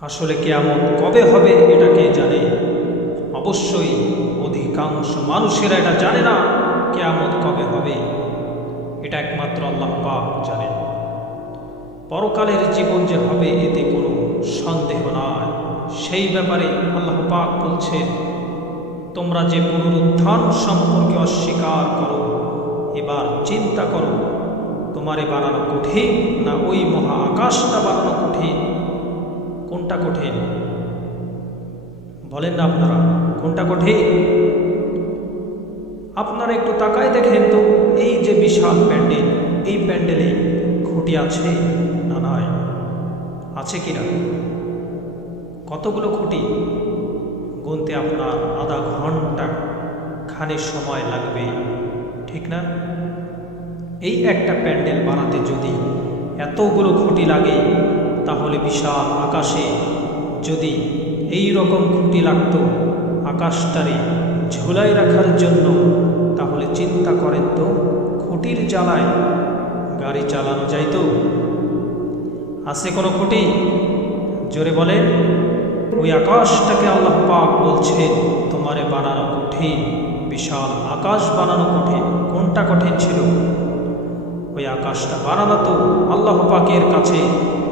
আসলে কেয়ামত কবে হবে এটা কে জানে? অবশ্যই অধিকাংশ মানুষেরা এটা জানে না কেয়ামত কবে হবে। এটা একমাত্র আল্লাহ পাক জানেন। পরকালের জীবন যে হবে এতে কোনো সন্দেহ নাই। সেই ব্যাপারে আল্লাহ পাক বলছেন, তোমরা যে পুনরুত্থান সম্পর্কে অস্বীকার করো, এবার চিন্তা করো। তোমারে বানানো কঠিন না ওই মহা আকাশটা বানানো কঠিন। কোনটা কঠিন? বলেন না আপনারা, কোনটা কঠিন? আপনারা একটু তাকায় দেখেন তো, এই যে বিশাল প্যান্ডেল, এই প্যান্ডেলে খুঁটি আছে না নয় আছে কিনা? কতগুলো খুঁটি? গুনতে আপনার আধা ঘণ্টা খানিক সময় লাগবে, ঠিক না? এই একটা প্যান্ডেল বানাতে যদি এতগুলো খুঁটি লাগে তাহলে বিশাল আকাশে যদি এই রকম খুঁটি লাগতো, আকাশটারে ঝুলাই রাখার জন্য, তাহলে চিন্তা করেন তো, খুঁটির জ্বালায় গাড়ি চালানো যাইতো আছে কোনো খুঁটি? জোরে বলেন। ওই আকাশটাকে আল্লাহ পাক বলছেন তোমারে বানানো কঠিন, বিশাল আকাশ বানানো কঠিন। কোনটা কঠিন ছিল? ওই আকাশটা বানানো তো আল্লাহ পাকের কাছে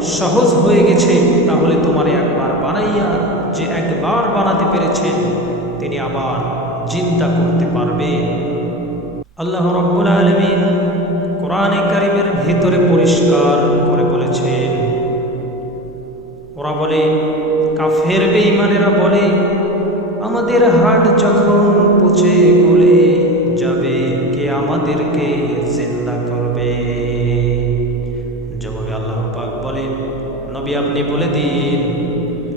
সহজ হয়ে গেছে, তাহলে তোমারে একবার বানাইয়া যে একবার বানাতে পেরেছেন তিনি আবার চিন্তা করতে পারবে। আল্লাহ রব্বুল আলমিন কোরআনে কারিমের ভিতরে পরিষ্কার করে বলেছেন, ওরা বলে, কাফের বেঈমানেরা বলে, আমাদের হাট যখন পচে গলে যাবে, কে আমাদেরকে জিন্দা করবে? আপনি বলে দিন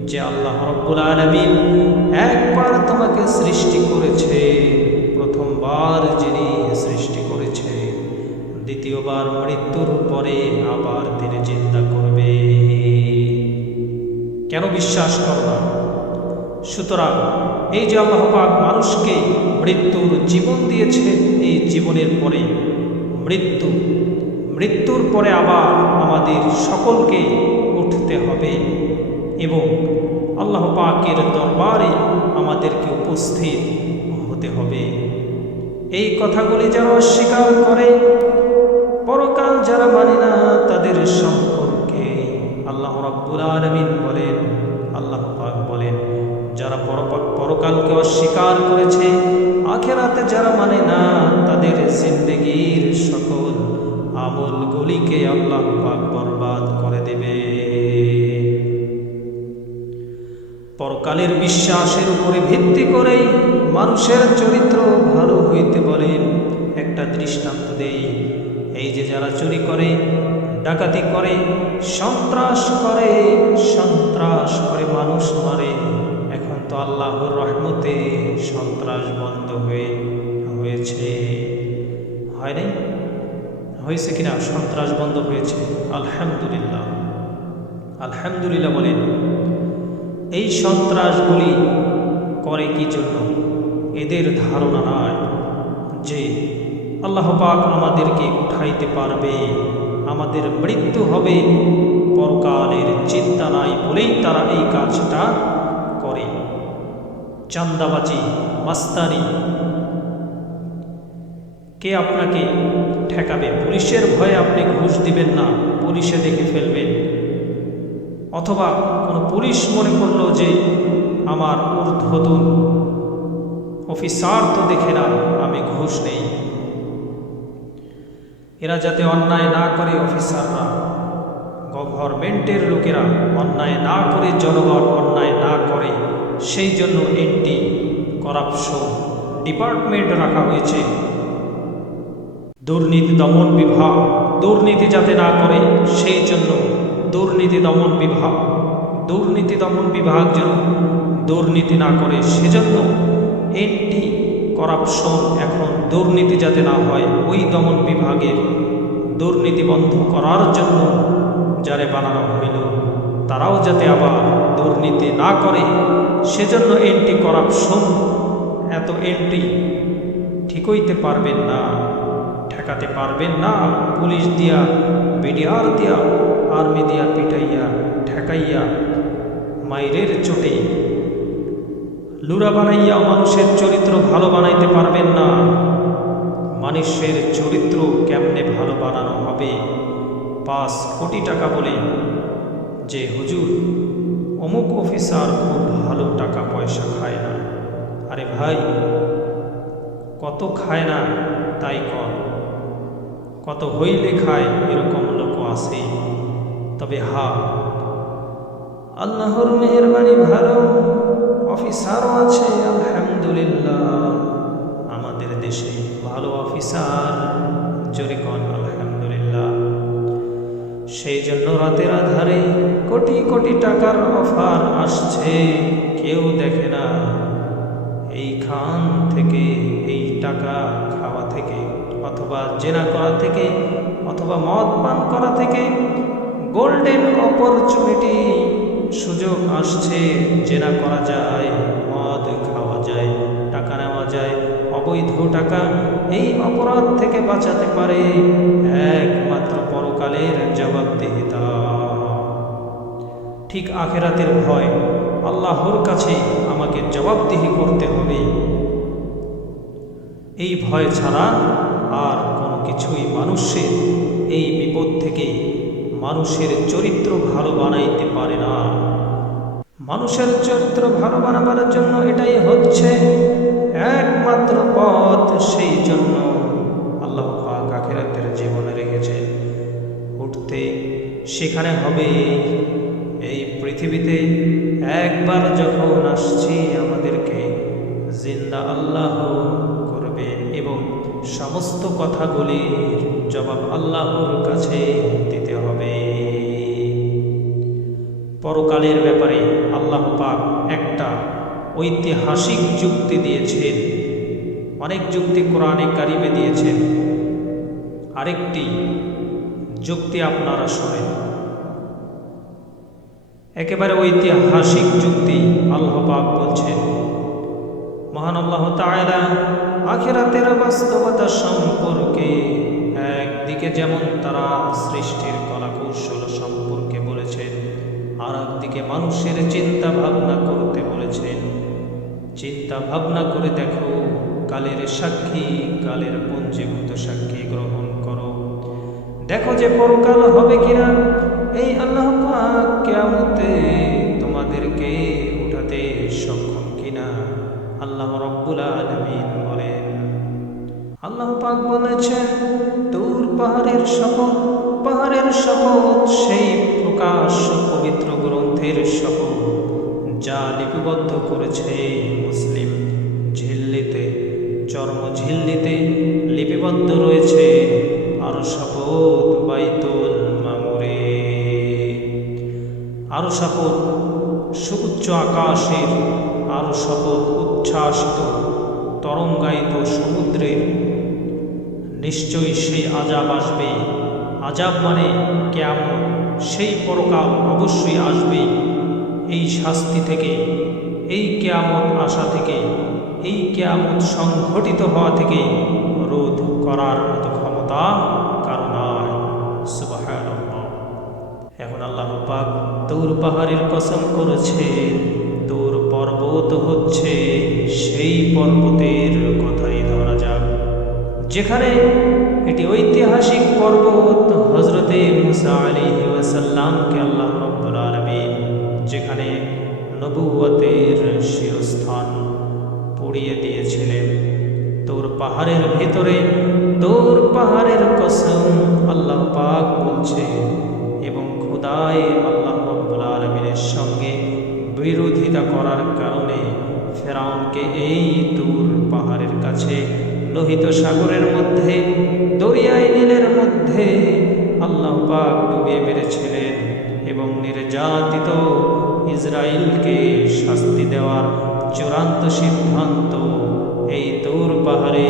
যে আল্লাহ রব্বুল আলামিন একবার তোমাকে সৃষ্টি করেছে, প্রথমবার যিনি সৃষ্টি করেছে, দ্বিতীয়বার মৃত্যুর পরে আবার তিনি চিন্তা করবে। কেন বিশ্বাস করো না? সুতরাং এই যে আল্লাহ পাক মানুষকে মৃত্যুর জীবন দিয়েছে, এই জীবনের পরে মৃত্যু মৃত্যুর পরে আবার আমাদের সকলকে উঠতে হবে এবং আল্লাহ পাকের দরবারে আমাদেরকে উপস্থিত হতে হবে। এই কথাগুলি যারা অস্বীকার করে, পরকাল যারা মানে না, তাদের সম্পর্কে আল্লাহ রাব্বুল আলামিন বলেন, আল্লাহ পাক বলেন, যারা পরকালকে অস্বীকার করেছে, আখেরাতে যারা মানে না, তাদের জিন্দগির সকল আমলগুলিকে আল্লাহ পাক বরবাদ করে দেবে। পরকালের বিশ্বাসের উপরে ভিত্তি করেই মানুষের চরিত্র ভালো হইতে বলেন একটা দৃষ্টান্ত দেই। এই যে যারা চুরি করে, ডাকাতি করে, সন্ত্রাস করে সন্ত্রাস করে মানুষ মারে, এখন তো আল্লাহর রহমতে সন্ত্রাস বন্ধ হয়েছে কিনা সন্ত্রাস বন্ধ হয়েছে, আলহামদুলিল্লাহ। আলহামদুলিল্লাহ বলেন এই সন্ত্রাসগুলি করে কি জন্য? এদের ধারণা নয় যে আল্লাহ পাক আমাদেরকে উঠাইতে পারবে, আমাদের মৃত্যু হবে পরকালের চিন্তা নাই বলেই তারা এই কাজটা করে। চান্দাবাজি, মাস্তানি। কে আপনাকে ঠেকাবে। পুলিশের ভয়ে আপনি ঘুষ দিবেন না, পুলিশে দেখে ফেলবেন। অথবা কোনো পুলিশ মনে করল যে আমার ঊর্ধ্বতন অফিসার তো দেখে না আমি ঘুষ নেই। এরা যাতে অন্যায় না করে অফিসাররা, গভর্নমেন্টের লোকেরা অন্যায় না করে, জনগণ অন্যায় না করে, সেই জন্য এনটি করাপশন ডিপার্টমেন্ট রাখা হয়েছে। দুর্নীতি দমন বিভাগ। দুর্নীতি যাতে না করে, সেই জন্য দুর্নীতি দমন বিভাগ। দুর্নীতি দমন বিভাগ যেন দুর্নীতি না করে, সেজন্য এনটি করাপশন এখন দুর্নীতি যাতে না হয়, ওই দমন বিভাগের দুর্নীতি বন্ধ করার জন্য যারে বানানো হইল, তারাও যাতে আবার দুর্নীতি না করে, সেজন্য এন্টি করাপশন এত এন্ট্রি ঠিক হইতে পারবেন না। ঠেকাতে পারবেন না। পুলিশ দিয়া, বিডিআর দিয়া, আর্মি দিয়া পিটাইয়া, ঠেকাইয়া, মাইরের চোটে। লুরা বানাইয়া মানুষের চরিত্র ভালো বানাইতে পারবেন না। মানুষের চরিত্র কেমনে ভালো বানানো হবে? পাঁচ কোটি টাকা বলে যে হুজুর, অমুক অফিসার খুব ভালো টাকা পয়সা খায় না। আরে ভাই, কত খায় না, তাই কর। কত হইলে খায় এরকম লোক আছে। তবে হা, আল্লাহর মেহরবানি ভালো অফিসারও আছে, আলহামদুলিল্লাহ। আমাদের দেশে ভালো অফিসার জোরে আলহামদুলিল্লাহ। সেই জন্য রাতের আধারে কোটি কোটি টাকার অফার আসছে, কেউ দেখে না। এইখান থেকে এই টাকা খাওয়া থেকে অথবা জেনা করা থেকে, অথবা মদ পান করা থেকে গোল্ডেন অপরচুনিটি সুযোগ আসছে। জেনা করা যায়, মদ খাওয়া যায়, টাকা নেওয়া যায়, অবৈধ টাকা এই অপরাধ থেকে বাঁচাতে পারে একমাত্র পরকালের জবাবদিহিতা। ঠিক আখেরাতের ভয়, আল্লাহর কাছে আমাকে জবাবদিহি করতে হবে। এই ভয় ছাড়া আর কোনো কিছুই মানুষের এই বিপদ থেকে মানুষের চরিত্র ভালো বানাইতে পারে না। মানুষের চরিত্র ভালো বানাবার জন্য এটাই হচ্ছে একমাত্র পথ, সেই জন্য আল্লাহ পাক আখেরাতের জীবনে রেখেছে। উঠতে সেখানে হবে। এই পৃথিবীতে একবার যখন আসছি আমাদেরকে জিন্দা আল্লাহ সমস্ত কথাগুলির জবাব আল্লাহর কাছে দিতে হবে। পরকালের ব্যাপারে আল্লাহ পাক একটা ঐতিহাসিক যুক্তি দিয়েছেন। অনেক যুক্তি কোরআনে কারিমে দিয়েছেন। আরেকটি যুক্তি আপনারা শোনেন। একেবারে ঐতিহাসিক যুক্তি আল্লাহ পাক বলছেন। মহান আল্লাহ তাআলা, আখিরাতের বাস্তবতা সম্পর্কে একদিকে যেমন তারা সৃষ্টির কলা কৌশল সম্পর্কে বলেছেন আর একদিকে মানুষের চিন্তা ভাবনা করতে বলেছেন। চিন্তা ভাবনা করে দেখো, কালের সাক্ষী, কালের পঞ্জীভূত সাক্ষী গ্রহণ করো। দেখো যে পরকাল হবে কিনা, এই আল্লাহ পাক আল্লাহ রব্বুল আলামিন বলেন। আল্লাহ পাক বলেছেন, দূর পাহাড়ের শপথ পাহাড়ের শপথ সেই প্রকাশ্য পবিত্র গ্রন্থের শপথ যা লিপিবদ্ধ করেছে মুসলিম। ঝিল্লিতে, চর্ম ঝিল্লিতে লিপিবদ্ধ রয়েছে আর শপথ বাইতুল মামুরে। আরও শপথ সুউচ্চ আকাশের আরও শপথ উচ্ছ্বাসিত, তরঙ্গায়িত সমুদ্রের নিশ্চয়ই সেই আজাব আসবে। আজাব মানে কেমন সেই পরকাল অবশ্যই আসবে। এই শাস্তি থেকে, এই কেয়ামত আসা থেকে, এই কেয়ামত সংঘটিত হওয়া থেকে রোধ করার মতো ক্ষমতা কারণ সুবহানাল্লাহ। এখন আল্লাহ পাক দৌর পাহাড়ের কসম করেছে পর্বত হচ্ছে সেই পর্বতের কথাই ধরা যাক। যেখানে এটি ঐতিহাসিক পর্বত হজরতে মুসা আলী ওয়াসাল্লামকে আল্লাহ রব্বুল যেখানে নবুয়তের শিরস্থান পুড়িয়ে দিয়েছিলেন। তোর পাহাড়ের ভেতরে, তোর পাহাড়ের কসম আল্লাহ পাক বলছে এবং খুদায় আল্লাহ রব্বুল সঙ্গে বিরোধিতা করার কারণে ফেরাউনকে এই দূর পাহাড়ের কাছে লোহিত সাগরের মধ্যে দরিয়ায় নীলের মধ্যে আল্লাহ পাক ডুবিয়ে মেরেছিলেন এবং নির্যাতিত ইসরায়েলকে শাস্তি দেওয়ার চূড়ান্ত সিদ্ধান্ত এই দূর পাহাড়ে